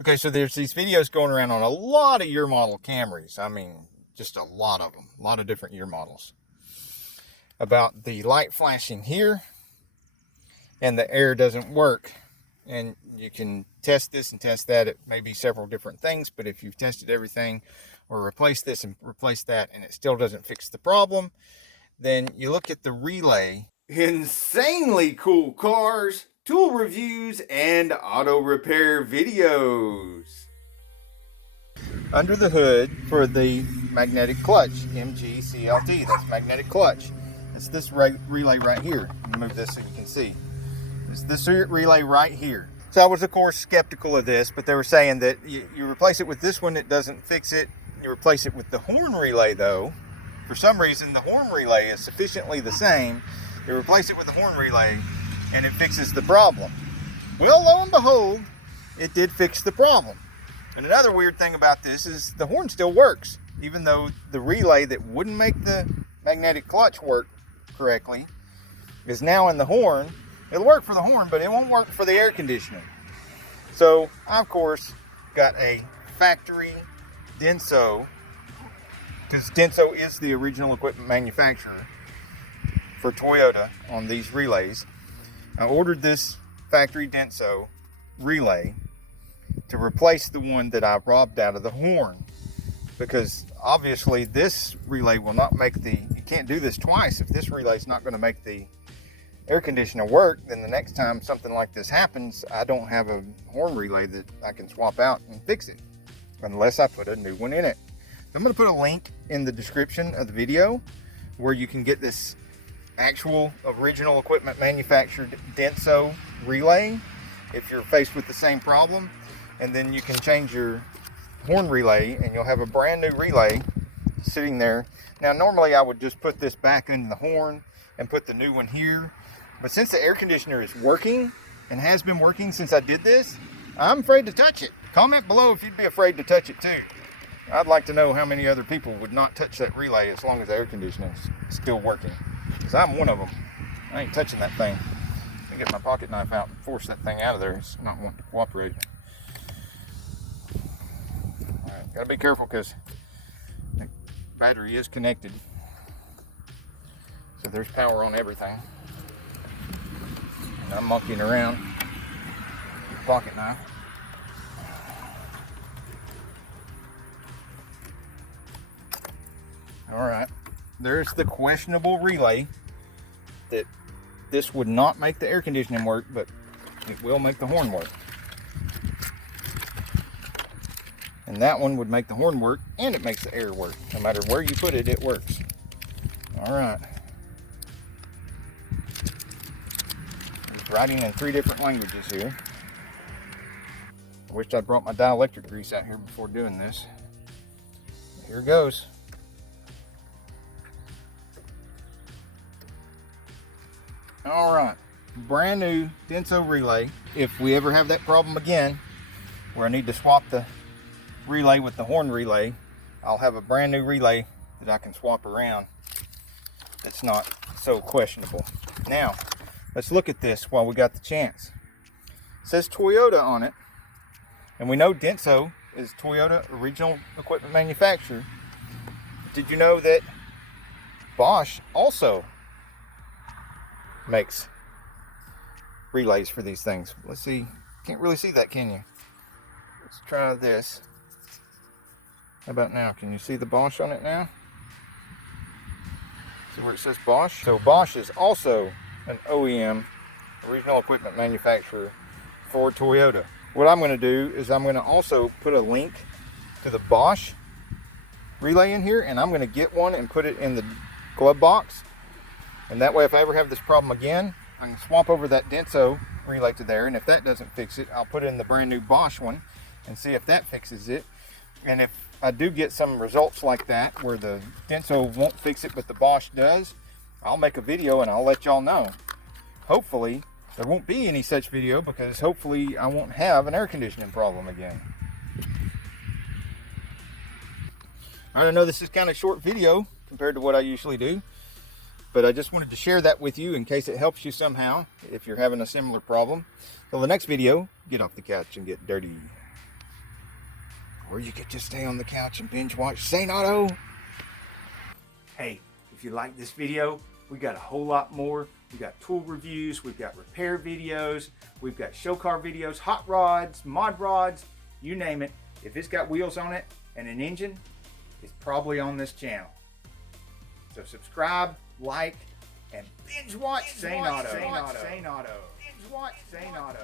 Okay, so there's these videos going around on a lot of year model Camrys. I mean, just a lot of them, a lot of different year models, about the light flashing here and the air doesn't work. And you can test this and test that. It may be several different things, but if you've tested everything or replaced this and replaced that and it still doesn't fix the problem, then you look at the relay. Insanely cool cars, tool reviews, and auto repair videos. Under the hood for the magnetic clutch, MGCLT, that's magnetic clutch. It's this relay right here. Let me move this so you can see. It's this relay right here. So I was of course skeptical of this, but they were saying that you replace it with this one, it doesn't fix it. You replace it with the horn relay though. For some reason, the horn relay is sufficiently the same. You replace it with the horn relay and it fixes the problem. Well, lo and behold, it did fix the problem. And another weird thing about this is the horn still works, even though the relay that wouldn't make the magnetic clutch work correctly is now in the horn. It'll work for the horn, but it won't work for the air conditioning. So I, of course, got a factory Denso, because Denso is the original equipment manufacturer for Toyota on these relays. I ordered this factory Denso relay to replace the one that I robbed out of the horn, because obviously this relay will not make you can't do this twice. If this relay is not going to make the air conditioner work, then the next time something like this happens, I don't have a horn relay that I can swap out and fix it unless I put a new one in it. So I'm going to put a link in the description of the video where you can get this actual original equipment manufactured Denso relay if you're faced with the same problem, and then you can change your horn relay and you'll have a brand new relay sitting there. Now normally I would just put this back into the horn and put the new one here, but since the air conditioner is working and has been working since I did this, I'm afraid to touch it. Comment below if you'd be afraid to touch it too. I'd like to know how many other people would not touch that relay as long as the air conditioner is still working, because I'm one of them. I ain't touching that thing. I get my pocket knife out and force that thing out of there. It's not wanting to cooperate. All right, gotta be careful because the battery is connected, so there's power on everything. And I'm monkeying around with the pocket knife. All right, there's the questionable relay that this would not make the air conditioning work, but it will make the horn work. And that one would make the horn work and it makes the air work. No matter where you put it, it works. All right. It's writing in 3 different languages here. I wish I'd brought my dielectric grease out here before doing this. Here goes. All right, brand new Denso relay. If we ever have that problem again where I need to swap the relay with the horn relay, I'll have a brand new relay that I can swap around that's not so questionable. Now, let's look at this while we got the chance. It says Toyota on it, and we know Denso is Toyota original equipment manufacturer. Did you know that Bosch also makes relays for these things? Let's see. Can't really see that, can you? Let's try this. How about now? Can you see the Bosch on it now? See where it says Bosch? So Bosch is also an OEM, original equipment manufacturer for Toyota. What I'm going to do is I'm going to also put a link to the Bosch relay in here, and I'm going to get one and put it in the glove box. And that way, if I ever have this problem again, I can swap over that Denso relay to there, and if that doesn't fix it, I'll put in the brand new Bosch one and see if that fixes it. And if I do get some results like that where the Denso won't fix it but the Bosch does, I'll make a video and I'll let y'all know. Hopefully there won't be any such video, because hopefully I won't have an air conditioning problem again. I know this is kind of a short video compared to what I usually do, but I just wanted to share that with you in case it helps you somehow if you're having a similar problem. Till the next video, get off the couch and get dirty. Or you could just stay on the couch and binge watch Saneauto. Hey, if you like this video, we got a whole lot more. We got tool reviews, we've got repair videos, we've got show car videos, hot rods, mod rods, you name it. If it's got wheels on it and an engine, it's probably on this channel. So subscribe, like, and binge watch Saneauto. Binge watch Saneauto.